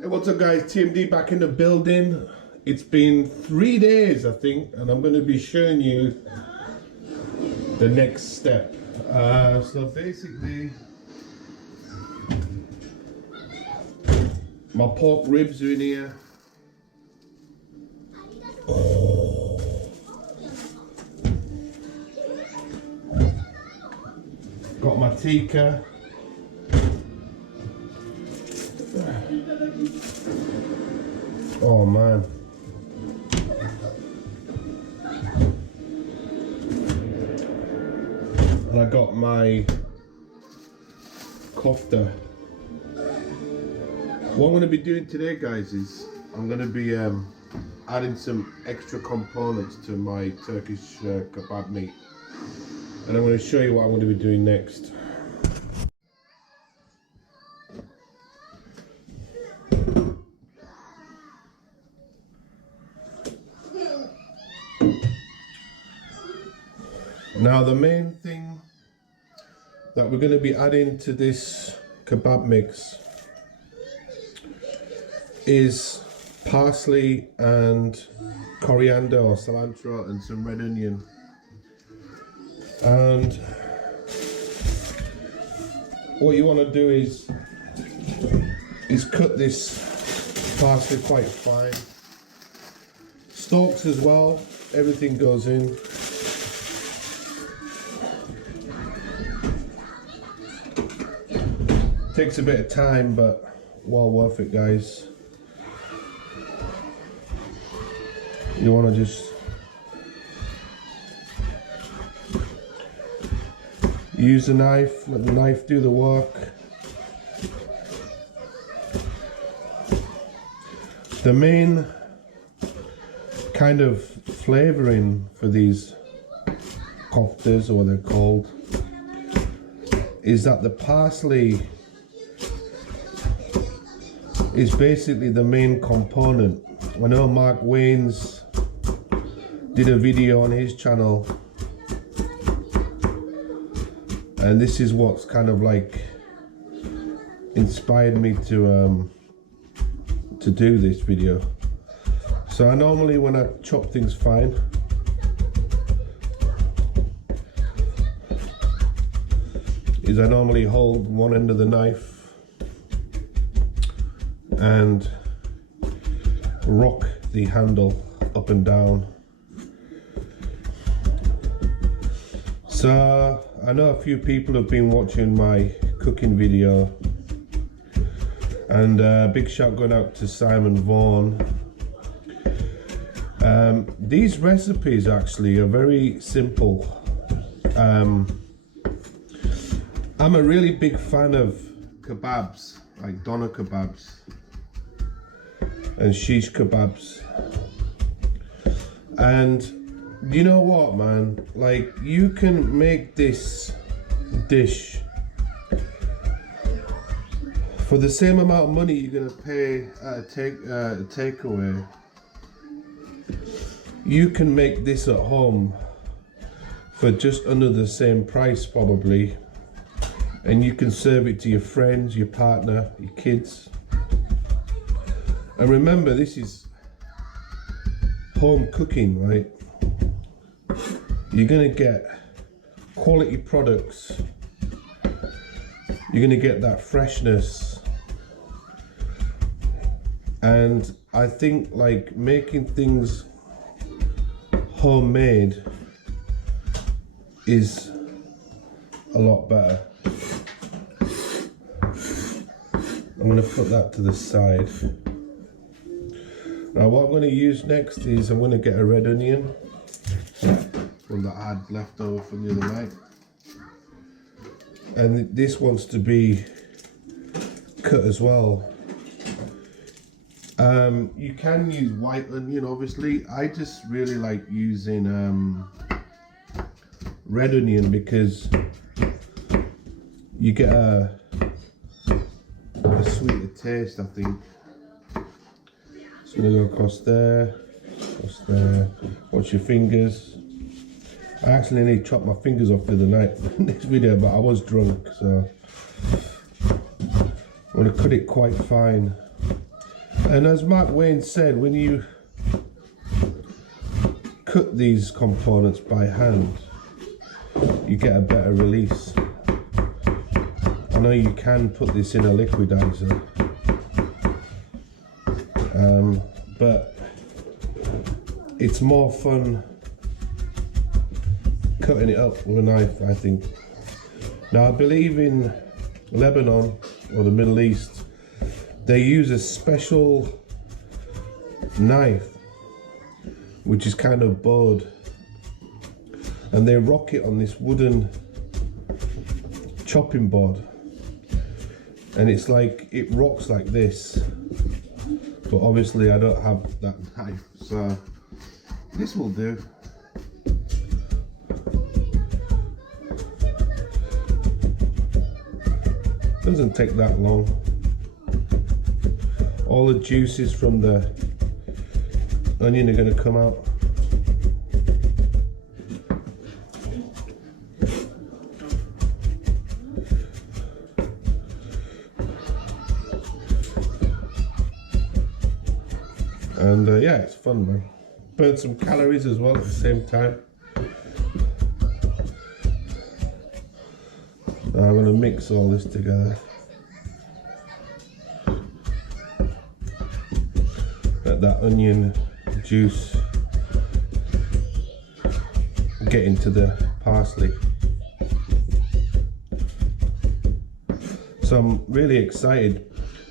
Hey, what's up guys, TMD back in the building. It's been 3 days I think, and I'm going to be showing you the next step. So basically my pork ribs are in here. Got my tikka. Oh man. And I got my kofta. What I'm going to be doing today guys is I'm going to be adding some extra components to my Turkish kebab meat. And I'm going to show you what I'm going to be doing next. Now the main thing that we're going to be adding to this kebab mix is parsley and coriander or cilantro and some red onion. And what you want to do is cut this parsley quite fine. Stalks as well, everything goes in. Takes a bit of time, but well worth it guys. You want to just use the knife, let the knife do the work. The main kind of flavoring for these koftas, or what they're called, is that the parsley is basically the main component. I know Mark Wayne's did a video on his channel, and this is what's kind of like inspired me to do this video. So I normally, when I chop things fine, is I normally hold one end of the knife and rock the handle up and down. So I know a few people have been watching my cooking video, and big shout going out to Simon Vaughan. These recipes actually are very simple. I'm a really big fan of kebabs, like doner kebabs and shish kebabs. And you know what, man, like you can make this dish for the same amount of money you're gonna pay at a takeaway. You can make this at home for just under the same price probably, and you can serve it to your friends, your partner, your kids. And remember, this is home cooking, right? You're gonna get quality products. You're gonna get that freshness. And I think like making things homemade is a lot better. I'm gonna put that to the side. Now what I'm going to use next is I'm going to get a red onion, one that I had left over from the other night, and this wants to be cut as well. You can use white onion obviously. I just really like using red onion because you get a sweeter taste, I think. It's gonna go across there, watch your fingers. I actually nearly chopped my fingers off the other night in this video, but I was drunk, so I'm gonna cut it quite fine. And as Mark Wayne said, when you cut these components by hand, you get a better release. I know you can put this in a liquidizer, but it's more fun cutting it up with a knife, I think. Now, I believe in Lebanon or the Middle East, they use a special knife which is kind of bowed, and they rock it on this wooden chopping board, and it's like, it rocks like this, but obviously I don't have that knife, so this will do. Doesn't take that long. All the juices from the onion are going to come out. And yeah, it's fun, man. Burn some calories as well at the same time. Now I'm going to mix all this together. Let that onion juice get into the parsley. So I'm really excited.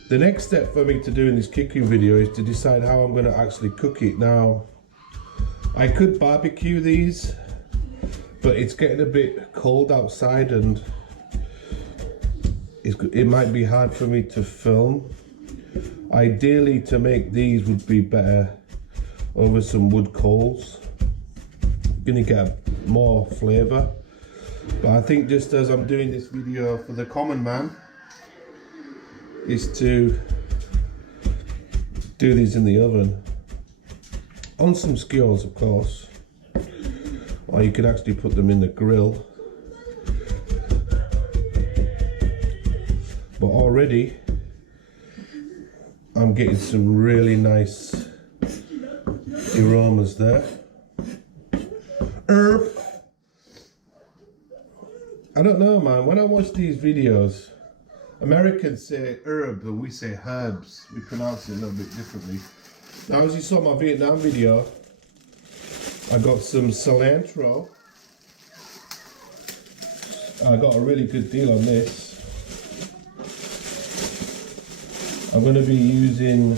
The next step for me to do in this cooking video is to decide how I'm going to actually cook it. Now, I could barbecue these, but it's getting a bit cold outside and it might be hard for me to film. Ideally, to make these would be better over some wood coals. You're gonna get more flavor. But I think just as I'm doing this video for the common man, is to do these in the oven on some skewers, of course, or you could actually put them in the grill. But already I'm getting some really nice aromas there. Herb. I don't know, man, when I watch these videos, Americans say herb, but we say herbs. We pronounce it a little bit differently. Now, as you saw my Vietnam video, I got some cilantro. I got a really good deal on this. I'm going to be using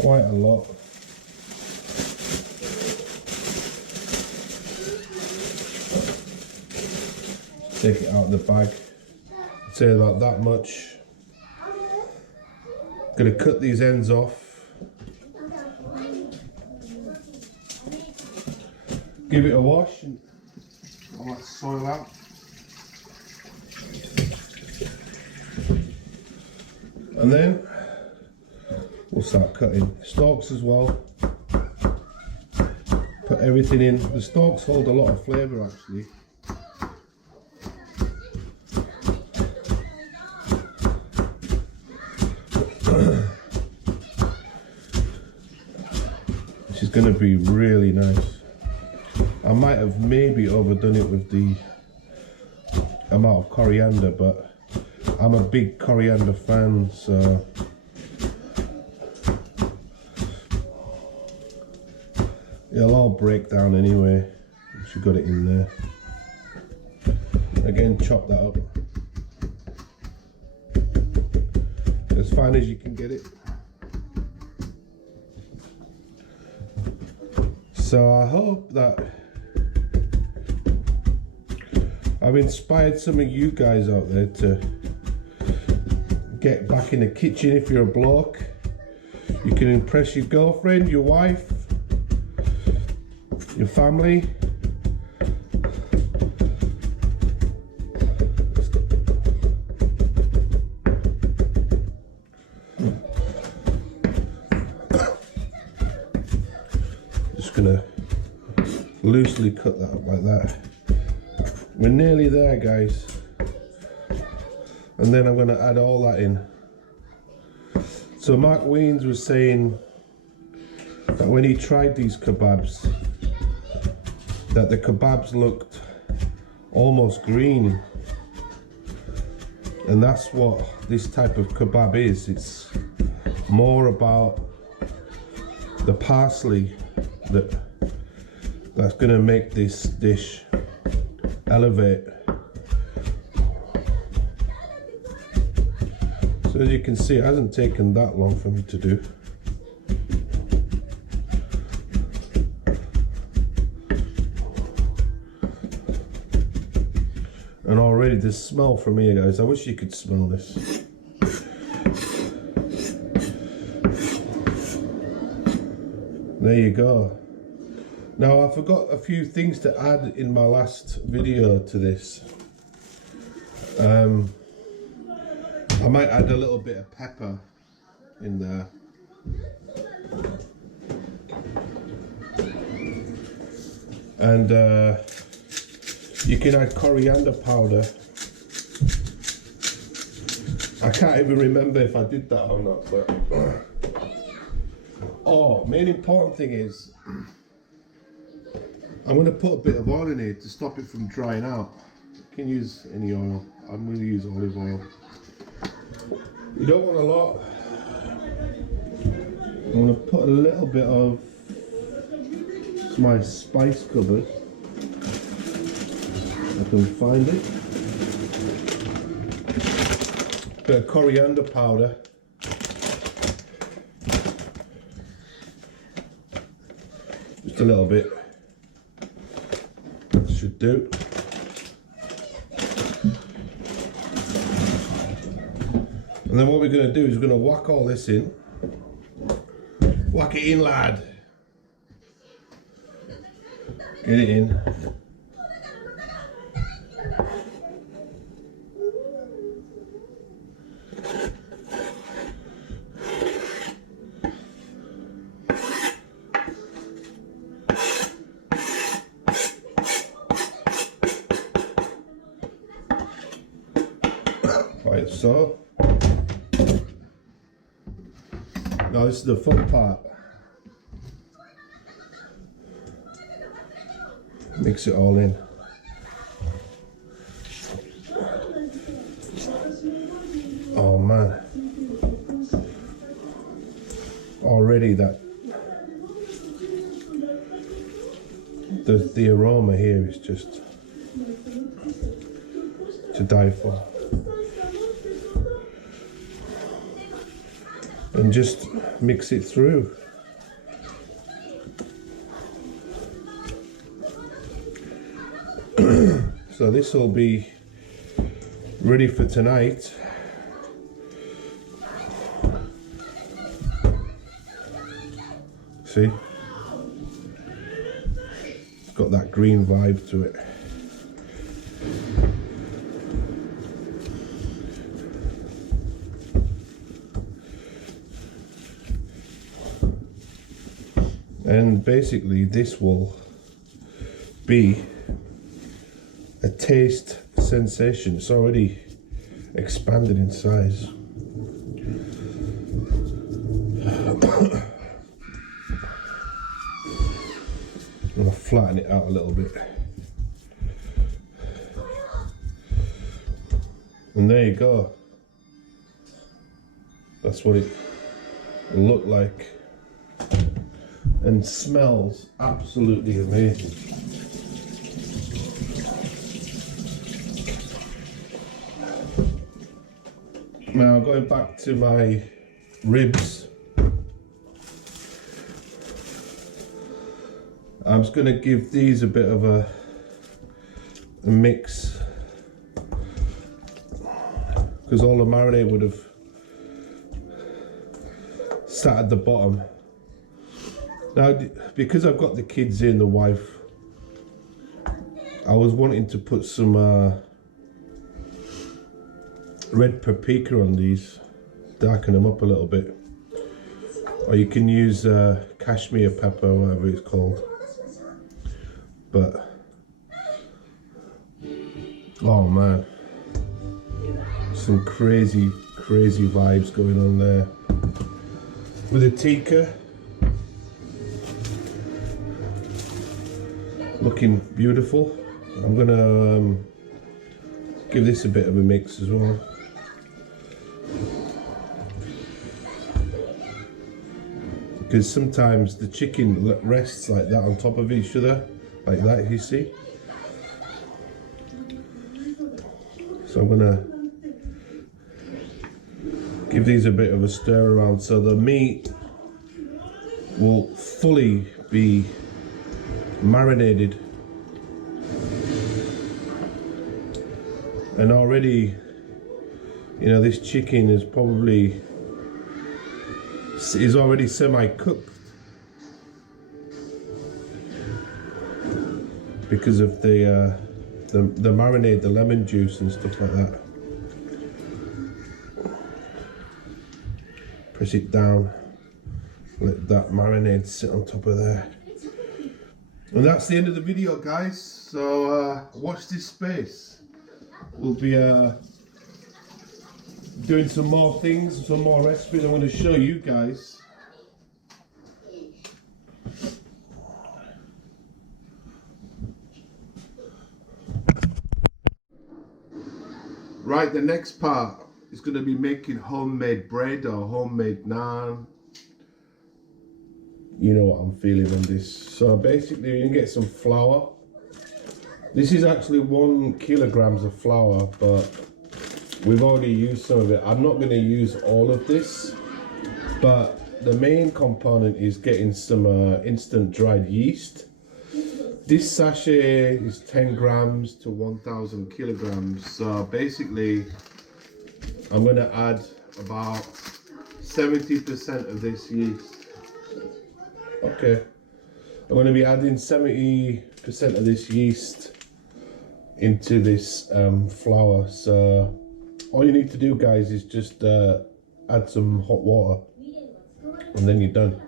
quite a lot. Take it out of the bag. I'd say about that much. Going to cut these ends off. Give it a wash and all that soil out. And then we'll start cutting stalks as well. Put everything in. The stalks hold a lot of flavour actually. This is going to be really nice. I might have maybe overdone it with the amount of coriander, but I'm a big coriander fan, so it'll all break down anyway once you got it in there. Again, chop that up as fine as you can get it. So I hope that I've inspired some of you guys out there to get back in the kitchen. If you're a bloke, you can impress your girlfriend, your wife, your family. Just gonna loosely cut that up like that. We're nearly there, guys. And then I'm going to add all that in. So Mark Weens was saying that when he tried these kebabs, that the kebabs looked almost green, and that's what this type of kebab is. It's more about the parsley that's gonna make this dish elevate. So as you can see, it hasn't taken that long for me to do. And already the smell from here, guys, I wish you could smell this. There you go. Now I forgot a few things to add in my last video to this. I might add a little bit of pepper in there. And you can add coriander powder. I can't even remember if I did that or not, but oh, main important thing is I'm going to put a bit of oil in here to stop it from drying out. You can use any oil. I'm going to use olive oil. You don't want a lot. I'm going to put a little bit of my spice cupboard. I can find it. Bit of coriander powder. Just a little bit. That should do. And then what we're going to do is we're going to whack all this in. Whack it in, lad. Get it in. Like so. Now this is the fun part. Mix it all in. Oh man. Already the aroma here is just to die for. And just mix it through. So this will be ready for tonight. See? It's got that green vibe to it. And basically this will be a taste sensation. It's already expanded in size. I'm gonna flatten it out a little bit. And there you go. That's what it will look like. And smells absolutely amazing. Now going back to my ribs, I'm just going to give these a bit of a mix, because all the marinade would have sat at the bottom. Now, because I've got the kids in, the wife, I was wanting to put some red paprika on these, darken them up a little bit. Or you can use cashmere pepper, whatever it's called. But, oh man, some crazy vibes going on there. with a tikka. Looking beautiful. I'm gonna give this a bit of a mix as well. Because sometimes the chicken rests like that on top of each other, like that, you see. So I'm gonna give these a bit of a stir around so the meat will fully be marinated. And already, you know, this chicken is already semi-cooked because of the marinade, the lemon juice and stuff like that. Press it down, let that marinade sit on top of there. And that's the end of the video, guys. So watch this space. We'll be doing some more things, some more recipes I'm going to show you guys. Right, the next part is going to be making homemade bread or homemade naan. You know what I'm feeling on this. So basically you can get some flour. This is actually 1 kilogram of flour, but we've already used some of it. I'm not going to use all of this, but the main component is getting some instant dried yeast. This sachet is 10 grams to 1,000 kilograms. So basically, I'm going to add about 70% of this yeast. Okay, I'm going to be adding 70% of this yeast into this flour. So all you need to do, guys, is just add some hot water and then you're done.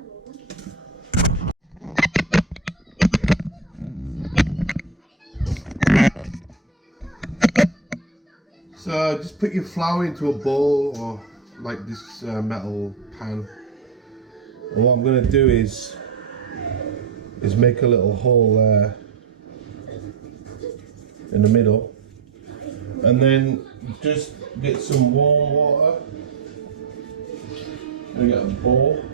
So just put your flour into a bowl or like this metal pan, and what I'm going to do is make a little hole there in the middle, and then just get some warm water. And get a bowl.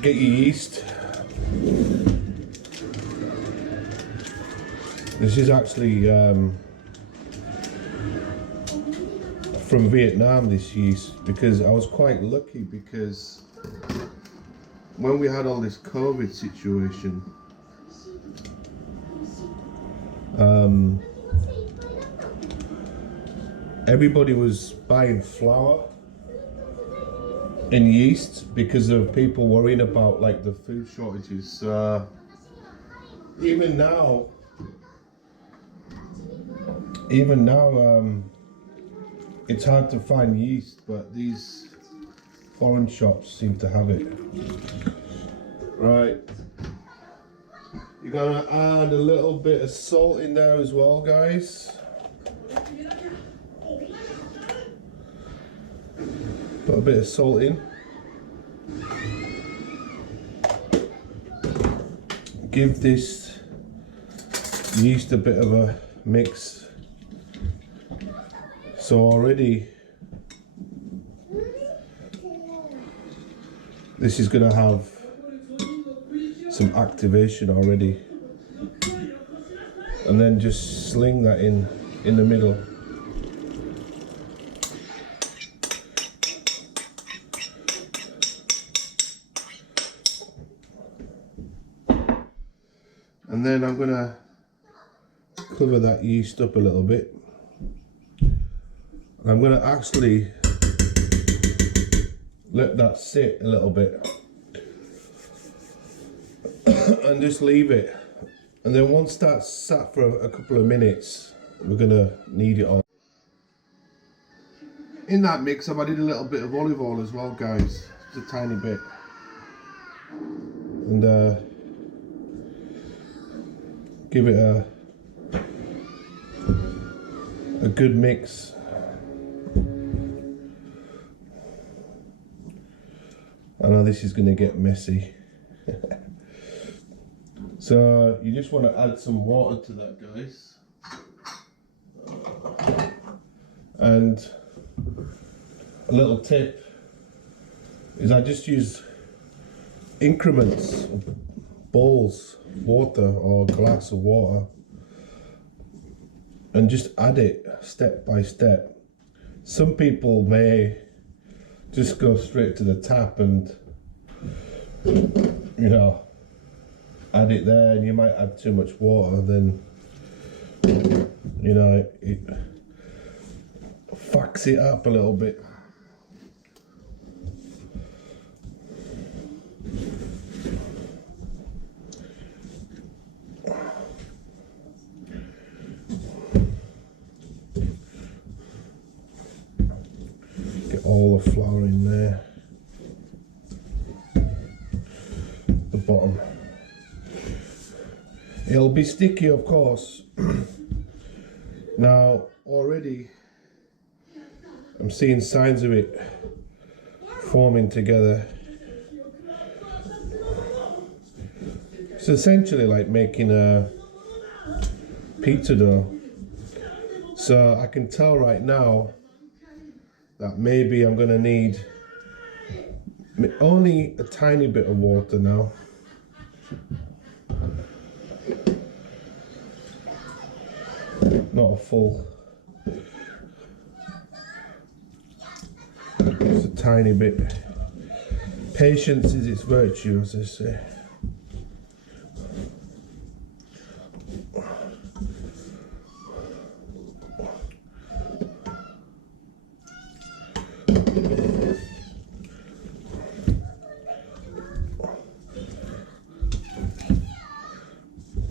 Get your yeast. This is actually from Vietnam, this yeast, because I was quite lucky because when we had all this COVID situation, everybody was buying flour and yeast because of people worrying about like the food shortages. Even now, it's hard to find yeast, but these foreign shops seem to have it. Right. You're gonna add a little bit of salt in there as well, guys. Put a bit of salt in. Give this yeast a bit of a mix. So already this is going to have some activation already, and then just sling that in the middle. And then I'm going to cover that yeast up a little bit. I'm going to actually let that sit a little bit and just leave it. And then once that's sat for a couple of minutes, we're going to knead it all. In that mix, I've added a little bit of olive oil as well, guys. Just a tiny bit. And give it a good mix. know this is going to get messy. So you just want to add some water to that, guys. And a little tip is I just use increments of bowls, water or glass of water, and just add it step by step. Some people may just go straight to the tap and, you know, add it there, and you might add too much water, then, you know, it fucks it up a little bit. Get all the flour in there. The bottom. It'll be sticky, of course. Now, already I'm seeing signs of it forming together. It's essentially like making a pizza dough. So I can tell right now that maybe I'm gonna need only a tiny bit of water now. Not a full. Just a tiny bit. Patience is its virtue, as they say.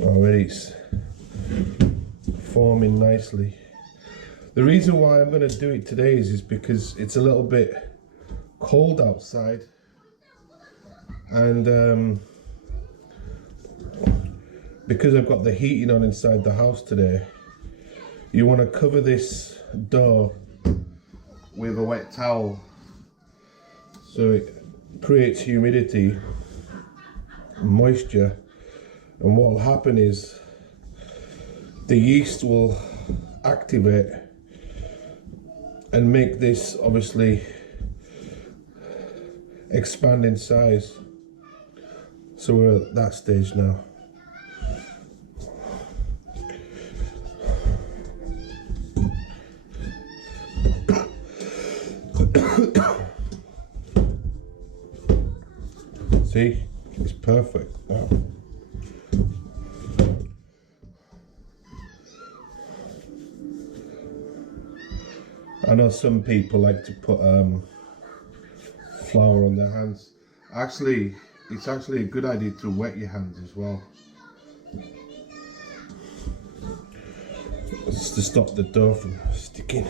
Already it's forming nicely. The reason why I'm going to do it today is because it's a little bit cold outside, and because I've got the heating on inside the house today, you want to cover this dough with a wet towel so it creates humidity and moisture, and what will happen is the yeast will activate and make this obviously expand in size. So we're at that stage now. See, it's perfect now. I know some people like to put flour on their hands. Actually, it's actually a good idea to wet your hands as well. It's to stop the dough from sticking.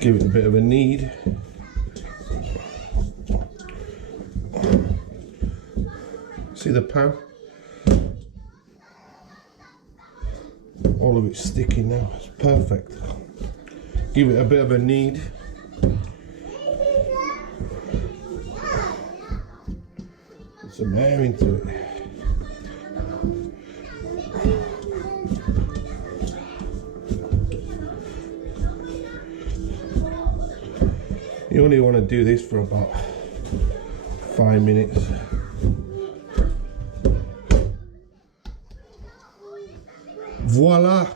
Give it a bit of a knead. See the pan? All of it's sticky now, it's perfect. Give it a bit of a knead. Put some air into it. You only want to do this for about 5 minutes. Voila!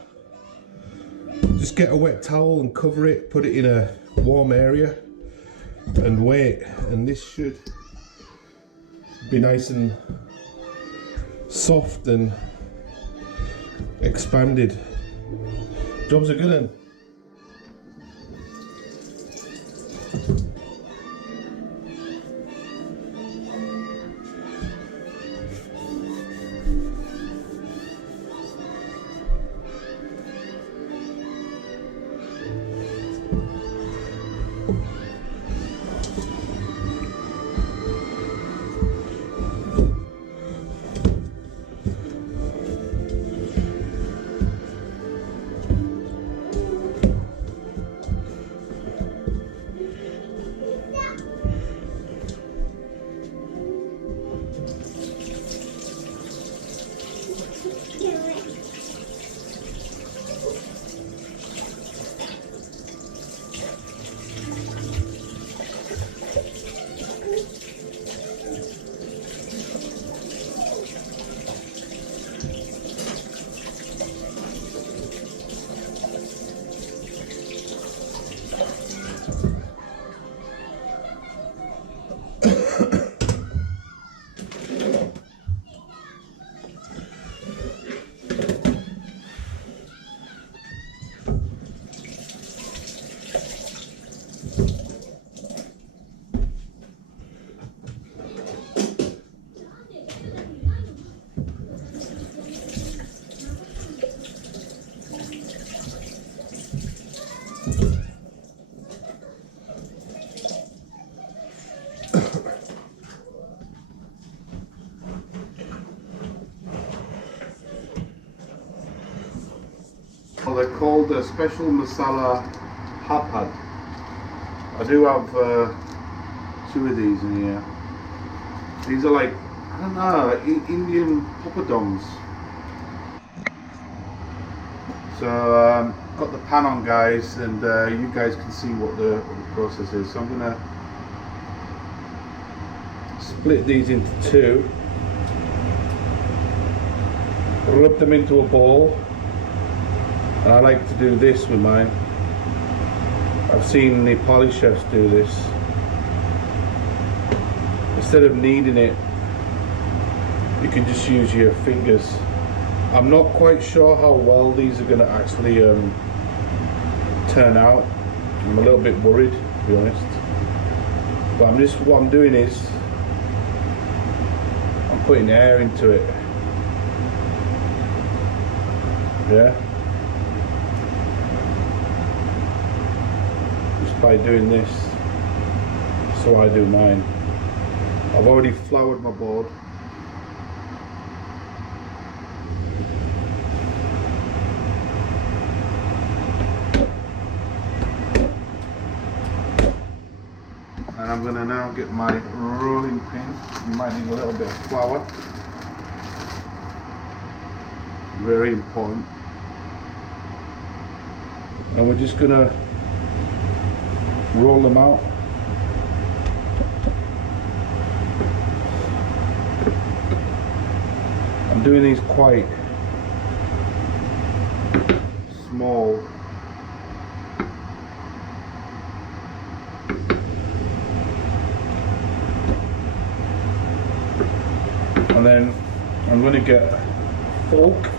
Just get a wet towel and cover it, put it in a warm area and wait, and this should be nice and soft and expanded. Job's a good one. they're called Special Masala Hapad. I do have 2 of these in here. These are like, I don't know, like Indian poppadoms. So got the pan on, guys, and you guys can see what the process is. So I'm gonna split these into 2, rub them into a ball, and I like to do this with mine. I've seen Nepali chefs do this. Instead of kneading it, you can just use your fingers. I'm not quite sure how well these are going to actually turn out. I'm a little bit worried, to be honest. But what I'm doing is I'm putting air into it. Yeah. Just by doing this. So I do mine. I've already floured my board. And I'm going to now get my rolling pin. You might need a little bit of flour. Very important. And we're just going to roll them out. I'm doing these quite small. And then I'm going to get a fork.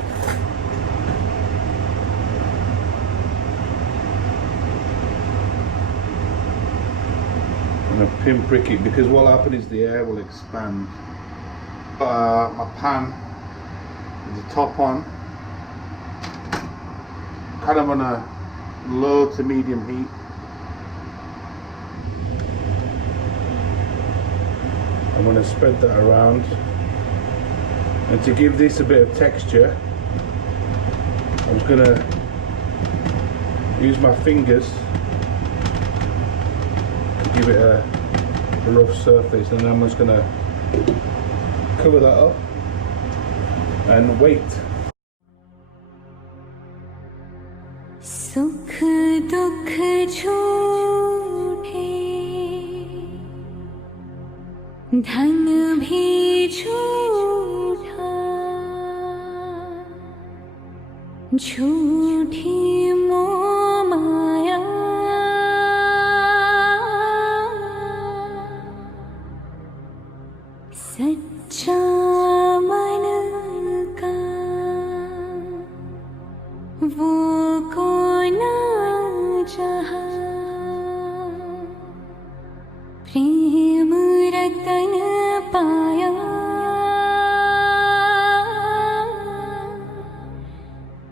I'm going to pinprick it, because what will happen is the air will expand. My pan with the top on, kind of on a low to medium heat. I'm going to spread that around. And to give this a bit of texture, I'm just going to use my fingers to give it a rough surface, and then I'm just going to cover that up and wait. सुख दुख झूठे धन भी झूठा झूठी मोह माया सच्चा मन का वो कौन जहाँ प्रेम रतन पाया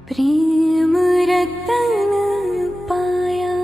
प्रेम रतन पाया।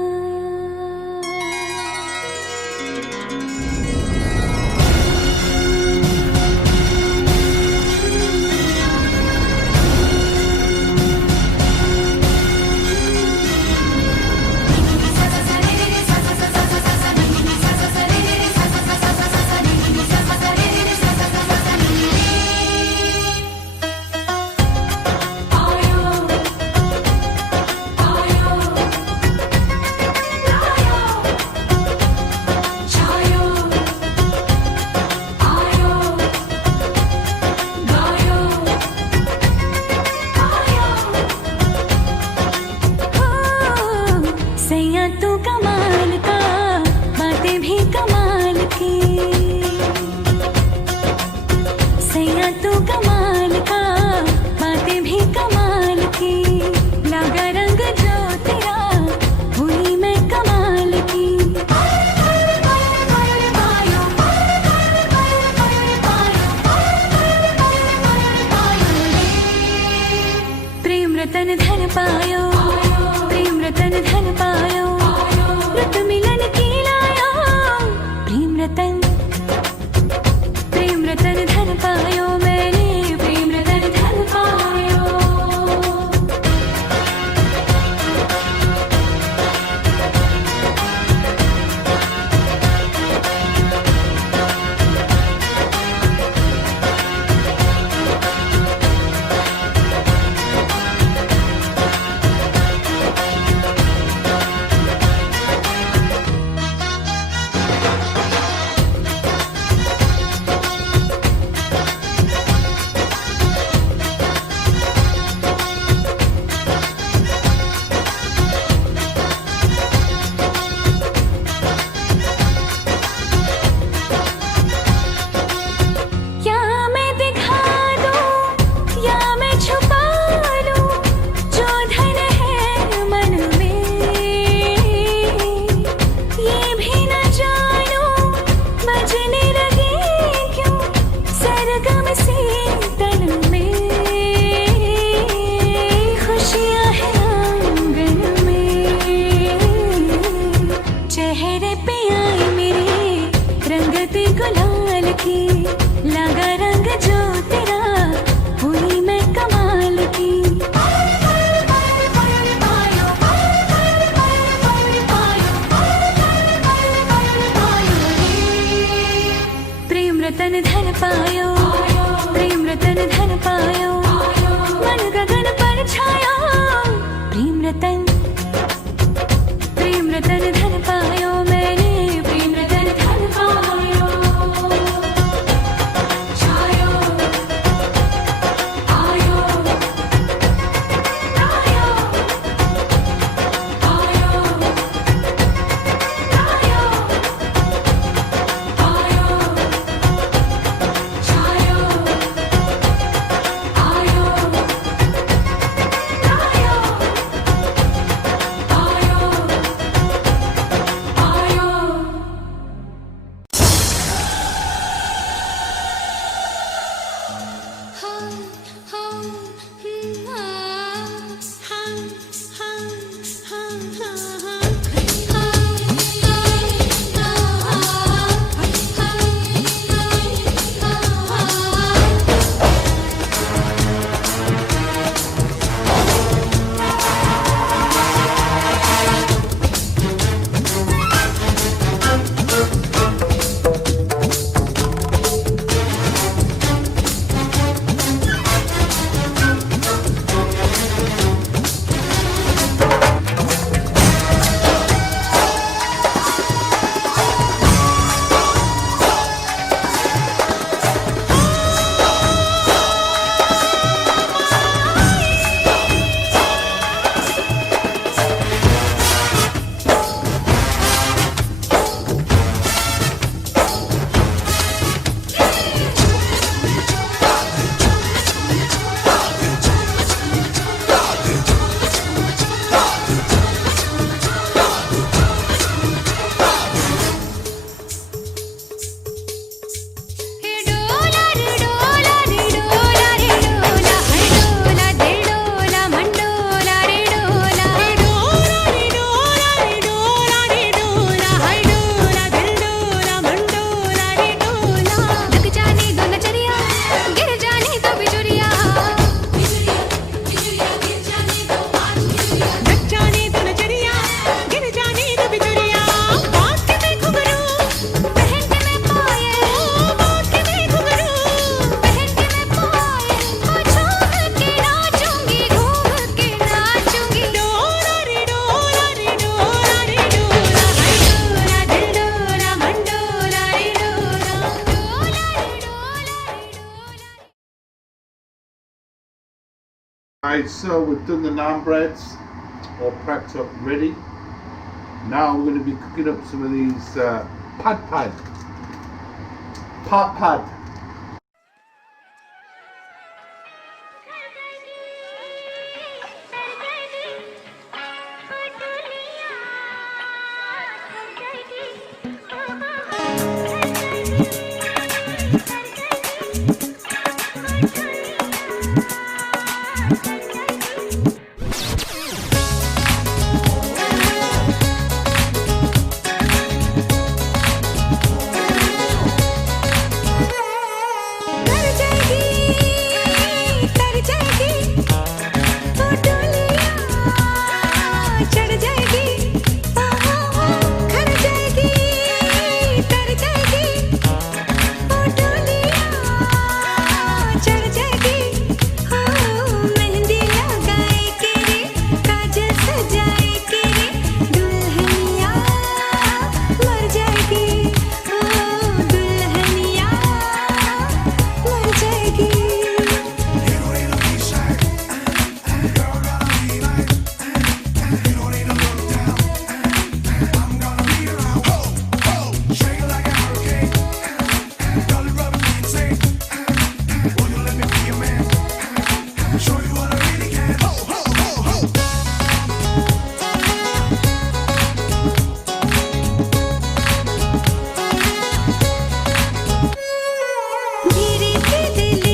रतन धन पायो प्रेम रतन धन पायो रत मिलन की लायो प्रेम रतन धन पायो मैंने प्रेम रतन धन पायो। सी तन में खुशियाँ हैं आंगन में चेहरे पे आई मेरे रंगत गुलाल की लगा रंग जो तेरा हुई मैं कमाल की प्रेम रतन धन पायो प्रेम रतन धन पायो मन गगन पर छायो प्रेम रतन धन पायो मैंने प्रेम रतन धन पायो छायो आयो आयो आयो आयो आयो छायो आयो आयो आयो Alright, so we've done the naan breads, all prepped up, ready. Now we're going to be cooking up some of these pad. धीरे से दिल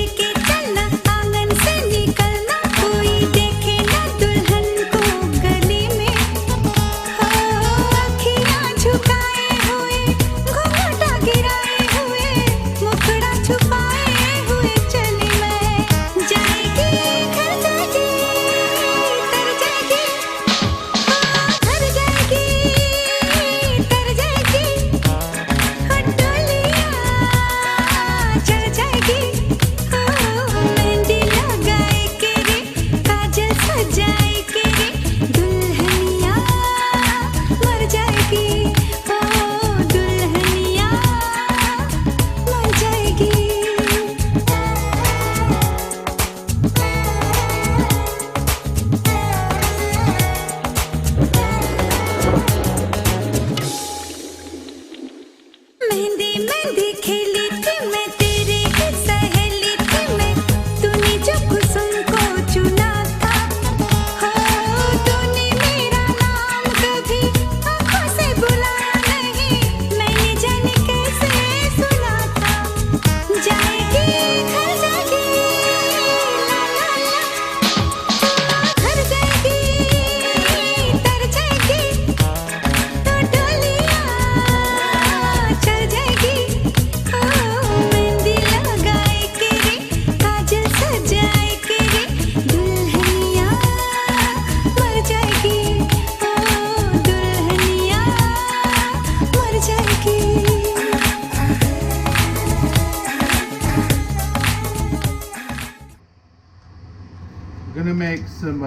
Gonna make some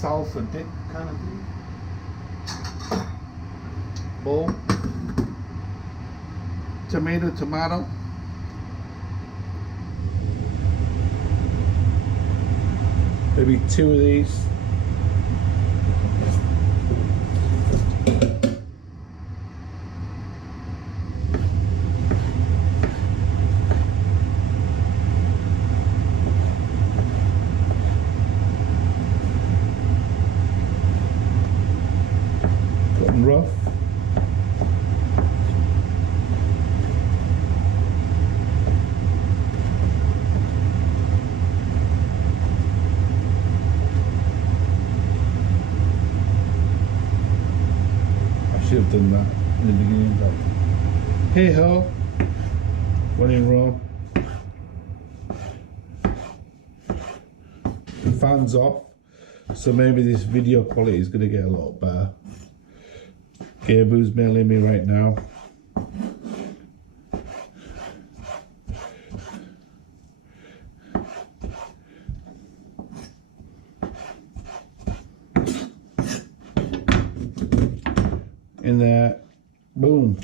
salsa dip kind of thing. Bowl. Tomato. Maybe 2 of these. Got rough. Should have done that in the beginning, but hey ho, when in Rome. The fan's off, so maybe this video quality is going to get a lot better. Gabu's mailing me right now. In there, boom.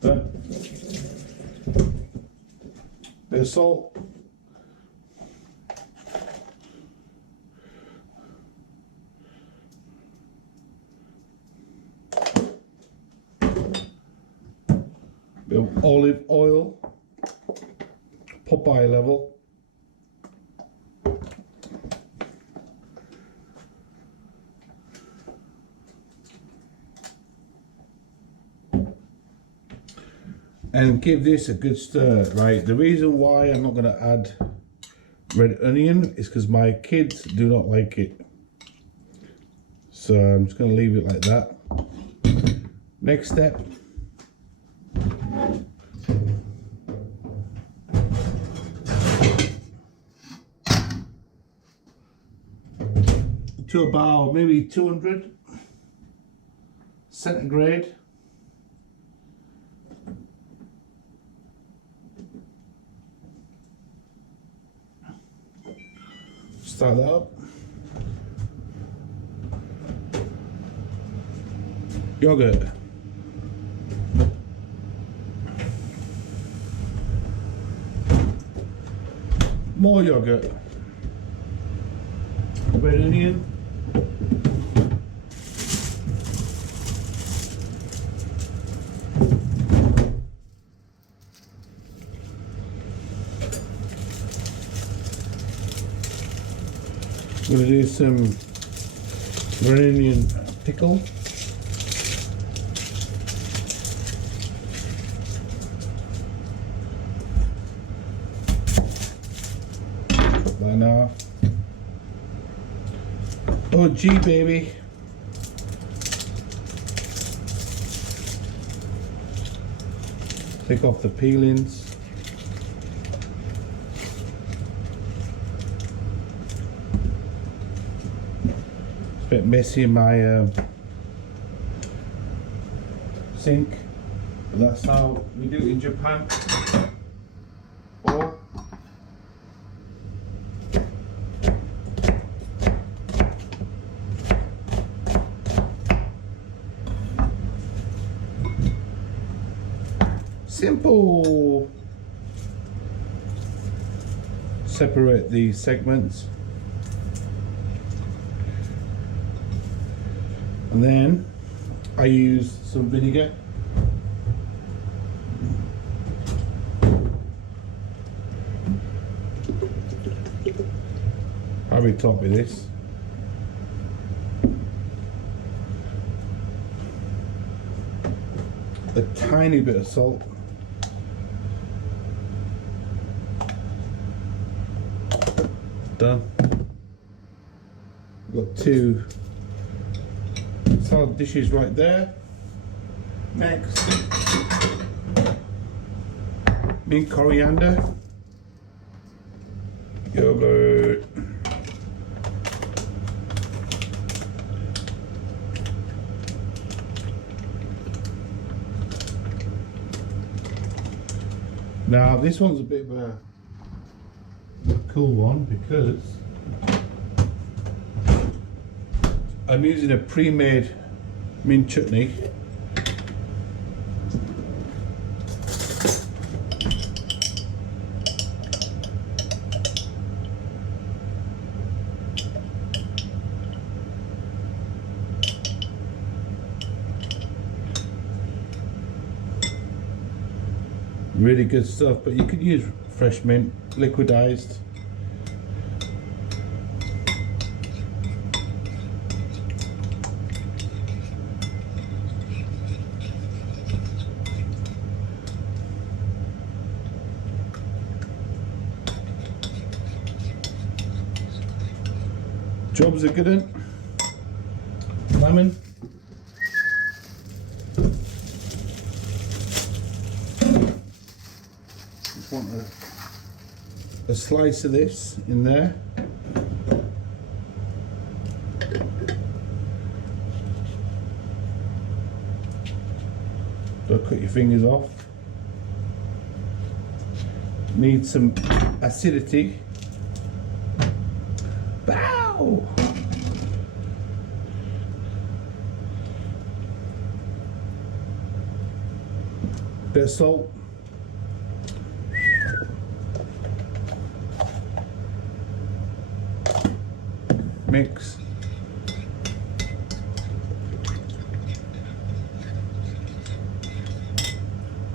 Done. Bit of salt. Bit of olive oil. Popeye level. And give this a good stir, right? The reason why I'm not going to add red onion is because my kids do not like it. So I'm just going to leave it like that. Next step. To about maybe 200 centigrade. Start that up. Yogurt. More yogurt. Red onion. I'm going to do some red onion pickle. Put that off. Oh gee, baby. Take off the peelings. Bit messy in my sink, but that's how we do it in Japan. Or simple. Separate the segments. And then I use some vinegar. I'll be top with this. A tiny bit of salt. Done. Got 2 salad dishes right there. Next, mint coriander, yogurt, Now this one's a bit of a cool one because I'm using a pre-made mint chutney. Really good stuff, but you could use fresh mint, liquidized. Jobs are good in. Lemon. Just want a slice of this in there. Don't cut your fingers off. Need some acidity. Bow! Bit of salt. Mix.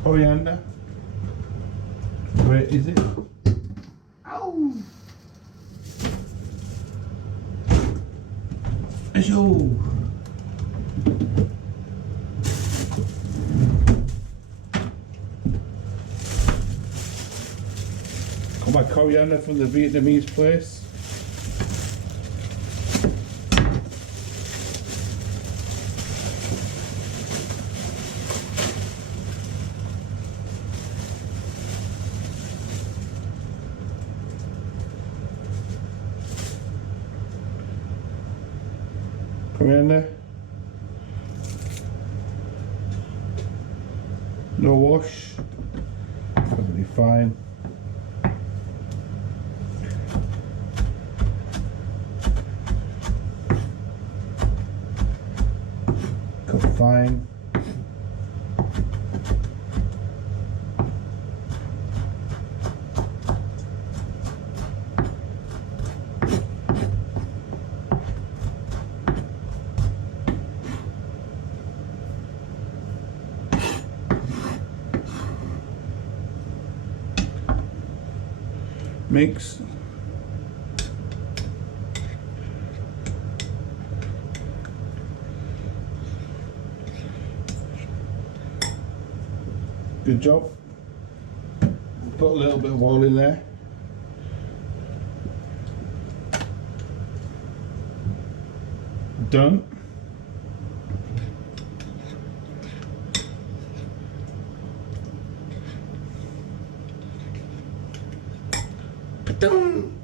Coriander. Where is it? Ow! Yo! Got my coriander from the Vietnamese place. Coriander. No wash. Perfectly fine. Cut fine. Mix. Good job. Put a little bit of oil in there. Done. Done.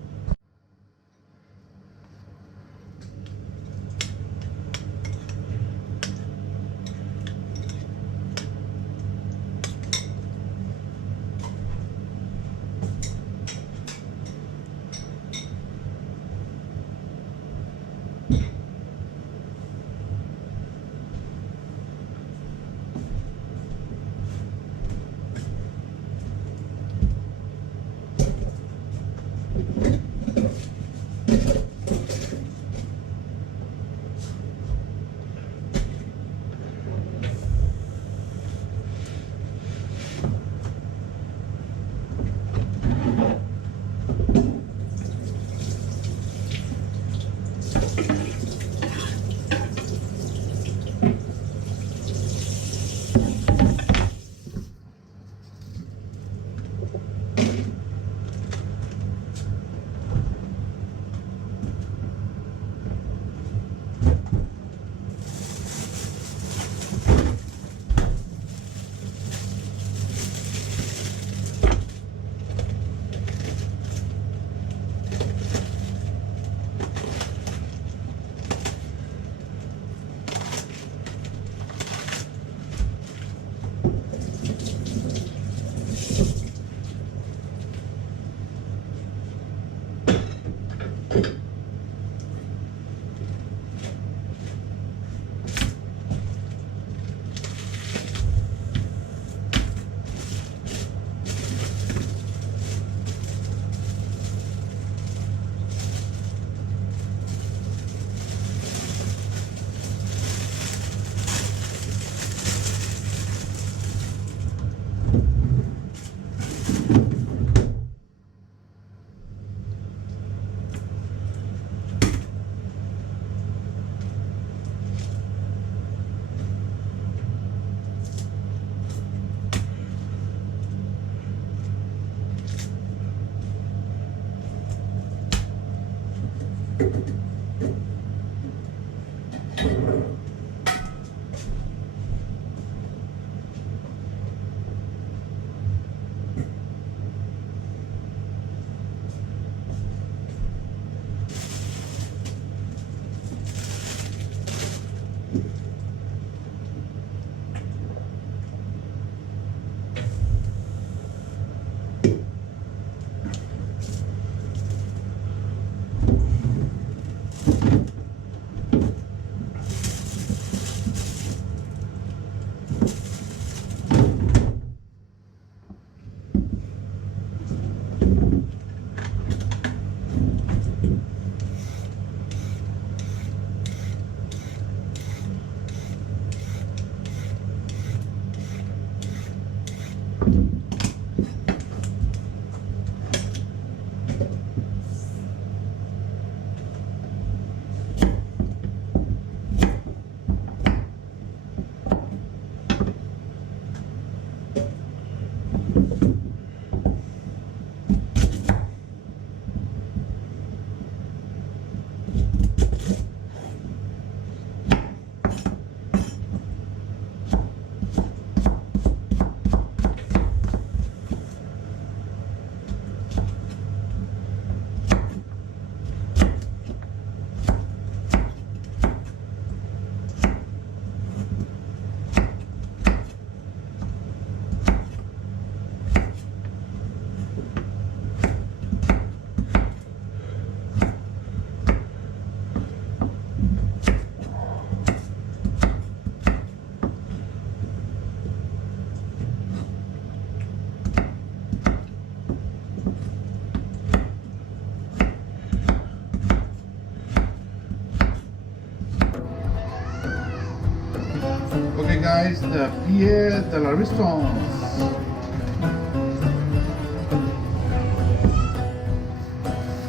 guys the Pierre de la Résistance.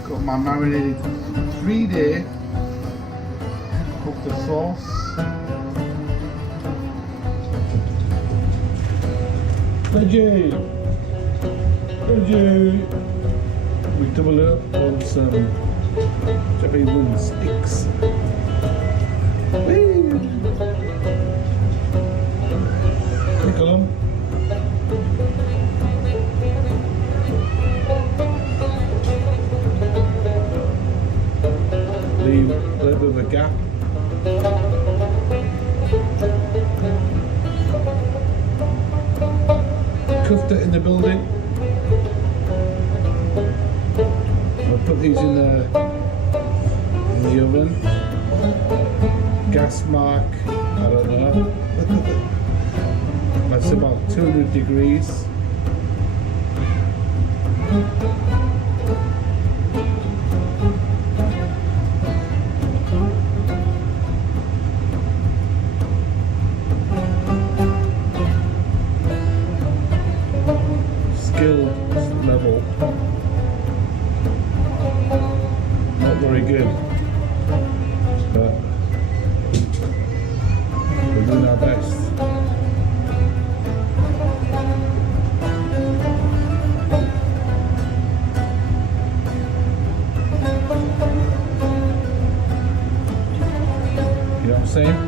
Got my marinated 3-day. Cook the sauce. Veggie! Veggie! We double it up on some chopping wooden sticks. Whee! Pickle 'em. Leave a little bit of a gap. Cooked it in the building. I'll put these in the oven. Gas mark, I don't know. That's about 200 degrees. Skill level not very good, but we're doing our best. You know what I'm saying?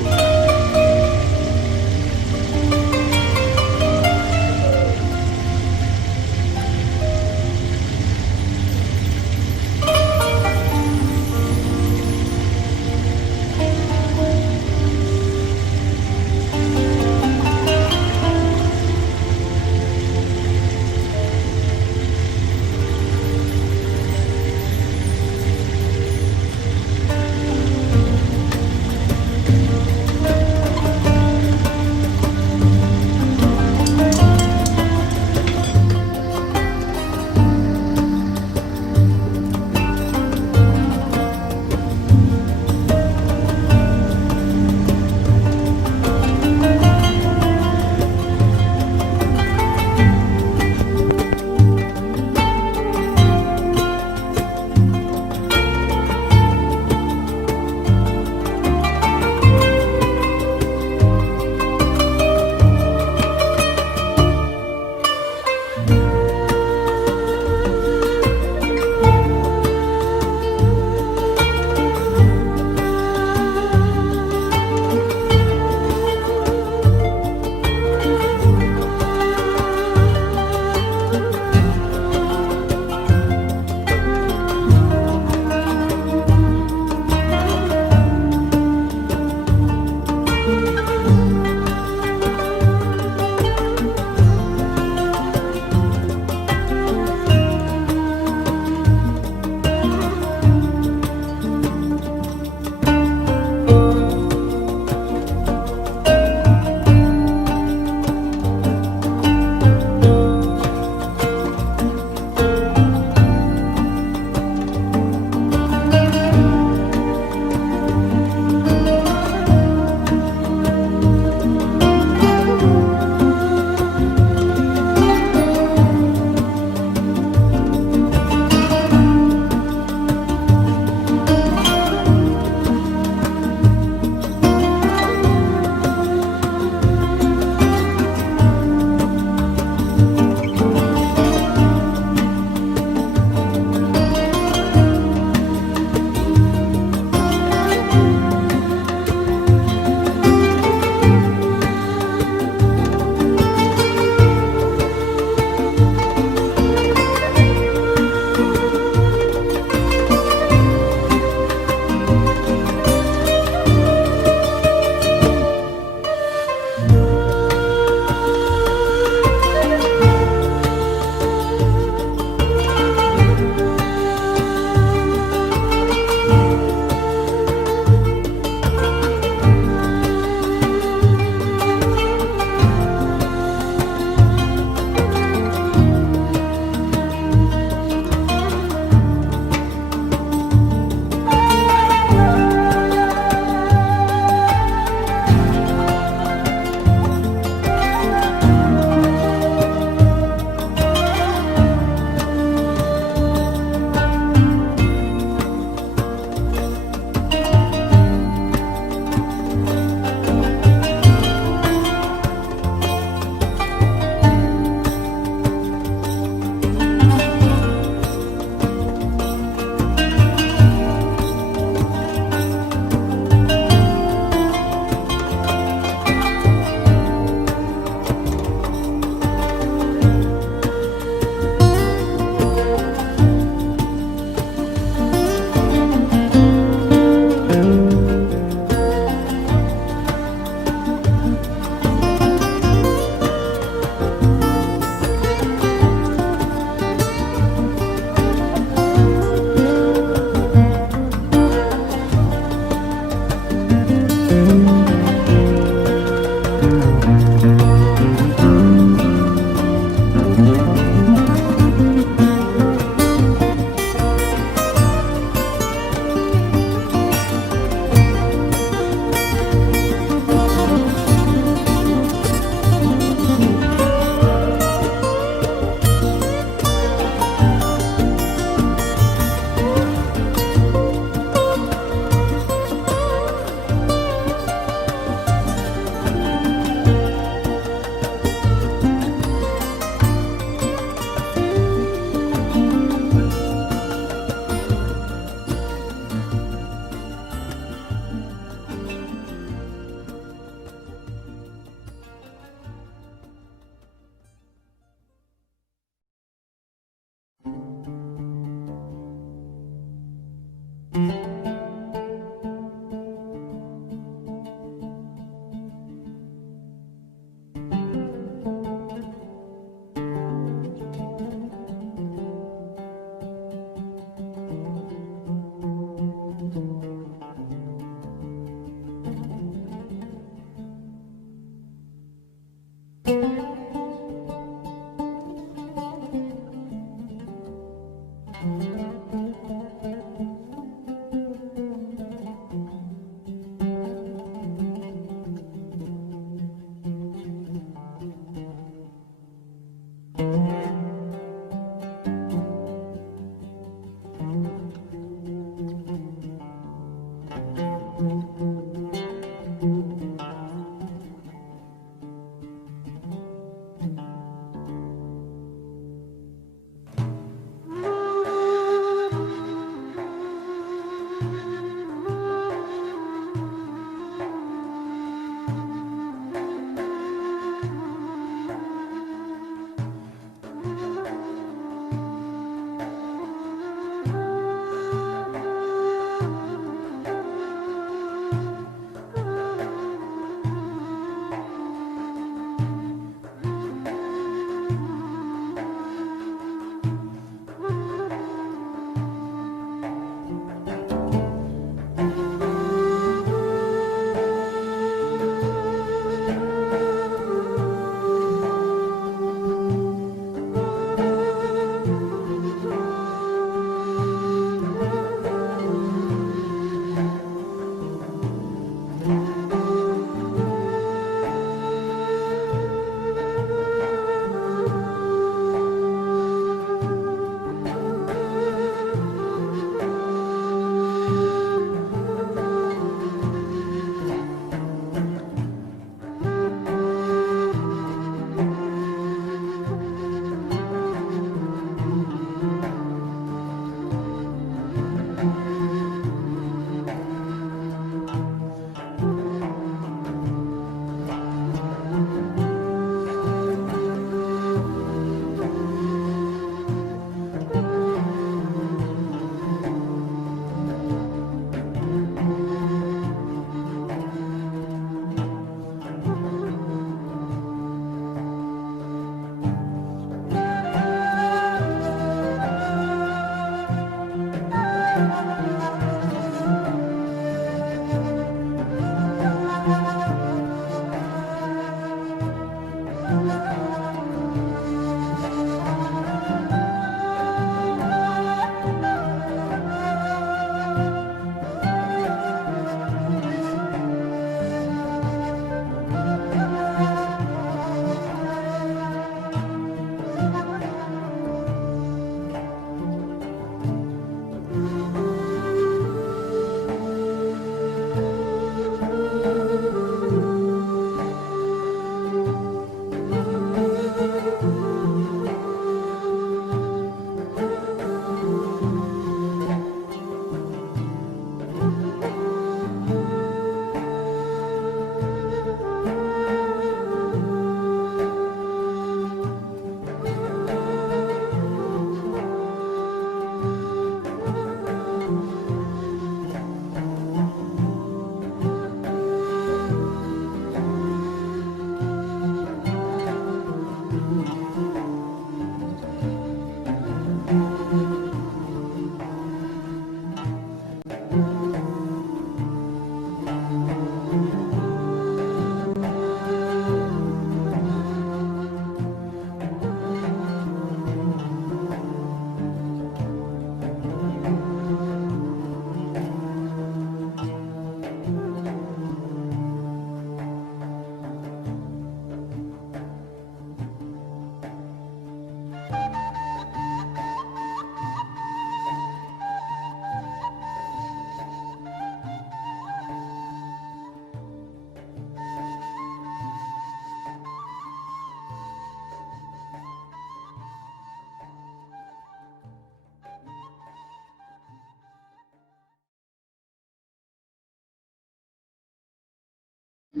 So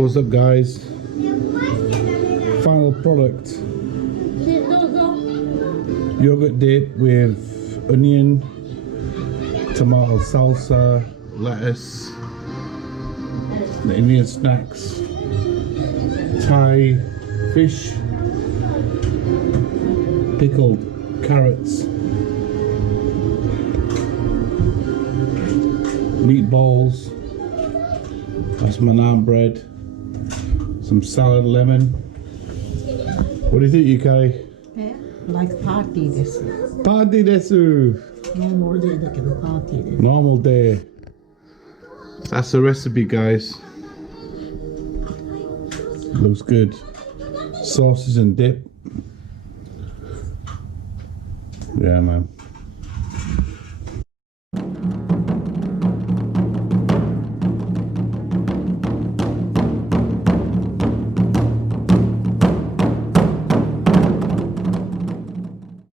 what's up, guys? Final product. Yogurt dip with onion, tomato salsa, lettuce, the Indian snacks, Thai fish, pickled carrots, meatballs, that's my naan bread, some salad, lemon. What do you think, Yukai? Like party this. Party desu! Normal day だけど party で。 Normal day. That's the recipe, guys. Looks good. Sauces and dip. Yeah, man.